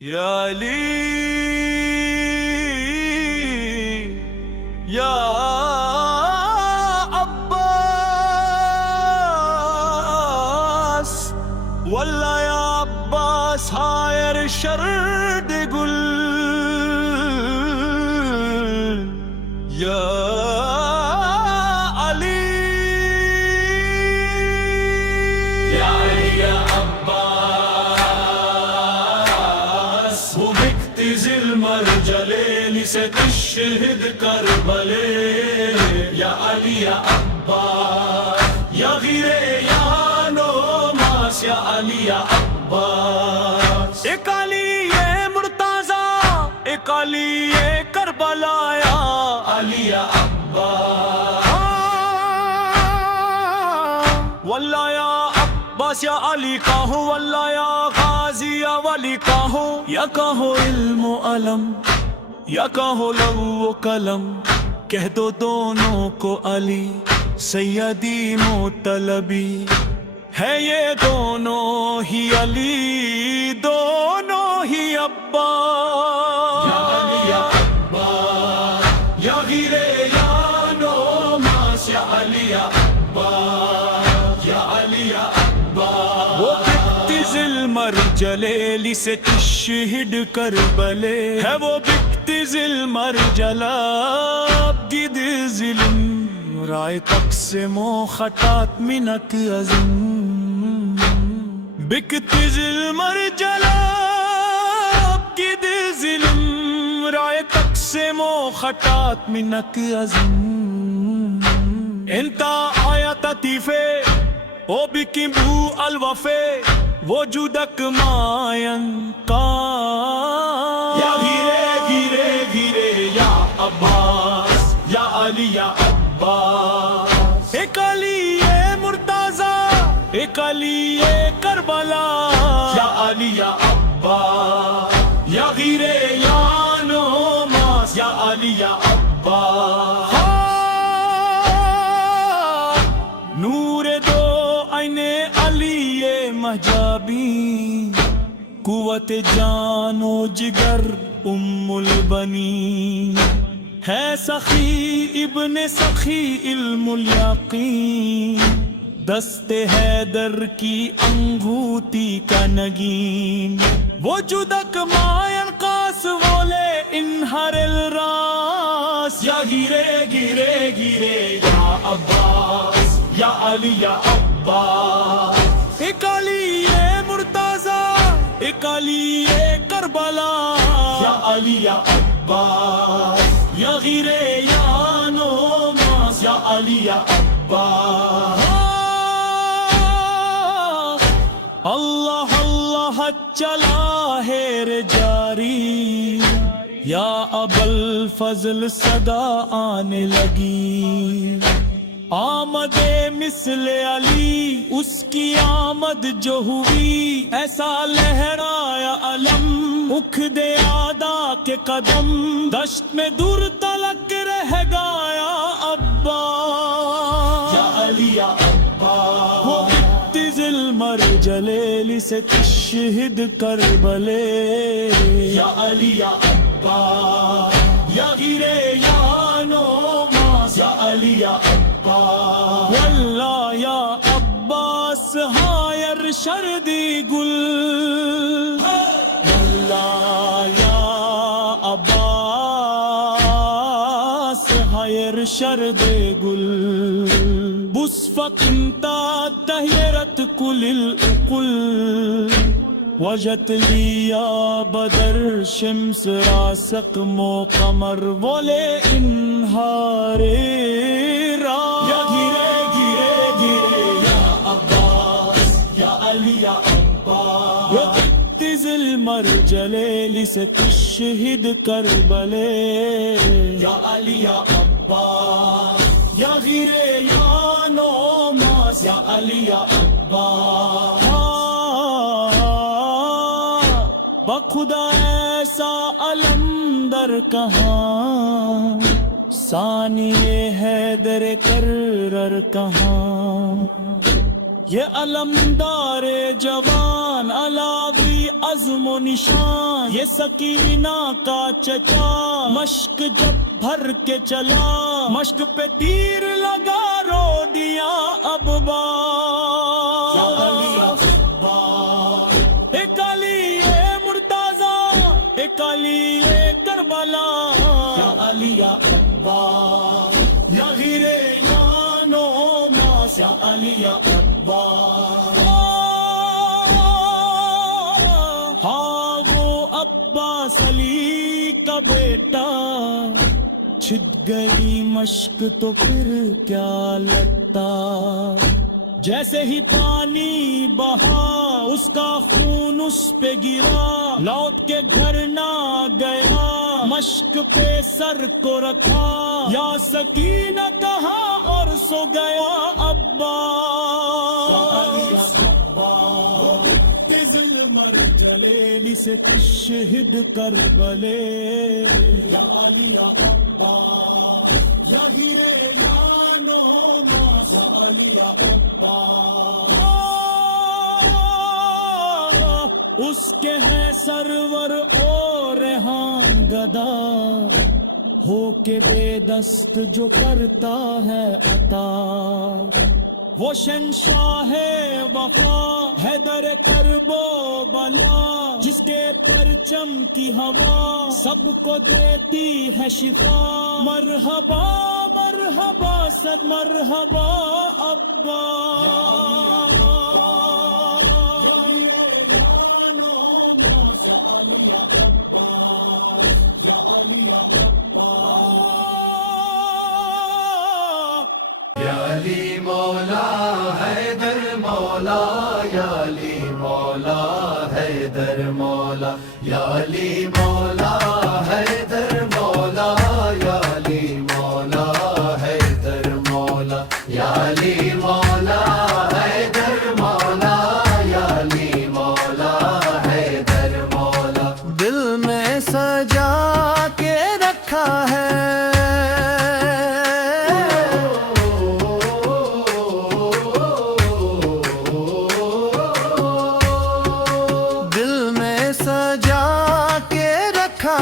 یا علی یا عباس واللہ یا عباس ہائر شرد گل یا علی یا علی یا عباس وہ مکتز المرجلین سے تشہد کربلے یا علی یا عباس یا غیر یا نوماس یا علی یا عباس ایک علی مرتضیٰ ایک علی کربلا یا علی یا عباس واللہ یا عباس یا علی کا ہوں واللہ یا غازی یا ولی کا ہوں یا کہو علم و علم یا کہو لو و قلم کہہ دو دونوں کو علی سیدی مطلبی ہے یہ دونوں ہی علی دونوں ہی عباس یا علی یا عباس یا غیر یا نوماس یا علی یا عباس یا علی یا عباس وہ بکتز المرجلیلی سے تشہد کربلے ہے وہ بکتز المرجلہ گد ظلم رائے تقسم و خطات منت عظم بکتز المرجلہ گد ظلم رائے تقسم و خطات منت عظم انتا آیا تطیفے او بکم بو الوفے وجودک مائن کا یا گیرے گیرے گیرے یا عباس یا علی یا عباس ایک علی مرتضیٰ ایک علی کربلا یا علی یا عباس یا غیر یا نوماس یا علی یا عباس نور دو عین علی مہجابی قوت جان و جگر البنی ہے سخی ابن سخی علم الیقین دست حیدر کی انگوتی کا نگین وجودک مائن قاس وولے انہر الراس یا گیرے گیرے گیرے یا عباس یا علی یا عباس ایک علی مرتضیٰ ایک علی کربلا یا علی یا عباس یا غیر یا نوماس یا علی یا عباس اللہ اللہ چلا ہے جاری یا ابوالفضل صدا آنے لگی آمد مثل علی اس کی آمد جو ہوئی ایسا لہرایا علم اکھد آدا کے قدم دشت میں دور تلک رہ گایا عباس یا علی یا عباس وہ بکتز المرجلیلی سے تشہد کربلے یا علی یا عباس یا غیر یا نوماس یا علی یا واللہ یا عباس ہائر شردی گل واللہ یا عباس ہائر شرد گل بسفق انتا تہیرت کل العقل وجت لی یا بدر شمس راسق مو قمر بولے انہار یا گیرے گیرے گیرے یا عباس یا علی یا عباس وہ بکتز المرجلیلی سے تشہد کربلے یا علی یا عباس یا غیر یا نوماس یا علی یا عباس بخدا ایسا علم در کہاں ثانی حیدر کرر کہاں یہ علمدار جوان علاوی عزم و نشان، یہ سکینہ کا چچا مشق جب بھر کے چلا، مشق پہ تیر لگا رو دیا ابا، ایک علی اے مرتضی، ایک علی اے کربلا، یا علی یا ابا یا غیرے یا نوماس، یا علی یا ابا۔ ہاں وہ عباس علی کا بیٹا، چھٹ گئی مشق تو پھر کیا لگتا، جیسے ہی پانی بہا اس کا خون اس پہ گرا، لوٹ کے گھر نہ گیا، مشق پہ سر کو رکھا، یا سکینہ کہا اور سو گیا عباس، مر جلیلی سے تشہد کربلے، یا علی یا عباس، یا ہیرے یا نوماس، یا علی یا عباس۔ اس کے ہے سرور اور ریحان گدا، ہو کے بے دست جو کرتا ہے عطا، وہ شہنشاہ وفا حیدر کرب و بلا، جس کے پرچم کی ہوا سب کو دیتی ہے شفا، مرحبا مرحبا صد مرحبا ابا، علی مولا حیدر مولا، یا علی مولا حیدر مولا، یا علی مولا حیدر مولا، یا علی مولا حیدر مولا، یا علی مولا حیدر مولا، یا علی مولا حیدر مولا، دل میں سجا کے رکھا ہے، سجا کے رکھا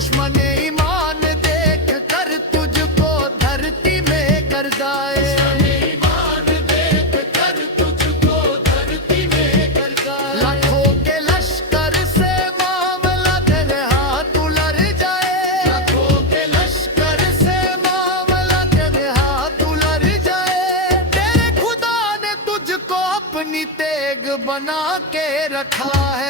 دشمن ایمان دیکھ کر تجھ کو دھرتی میں گردائے لاکھوں کے لشکر سے معاملہ تیرے ہاتھ الر جائے لاکھوں کے لشکر سے معاملہ تیرے ہاتھ الر جائے تیرے خدا نے تجھ کو اپنی تیگ بنا کے رکھا ہے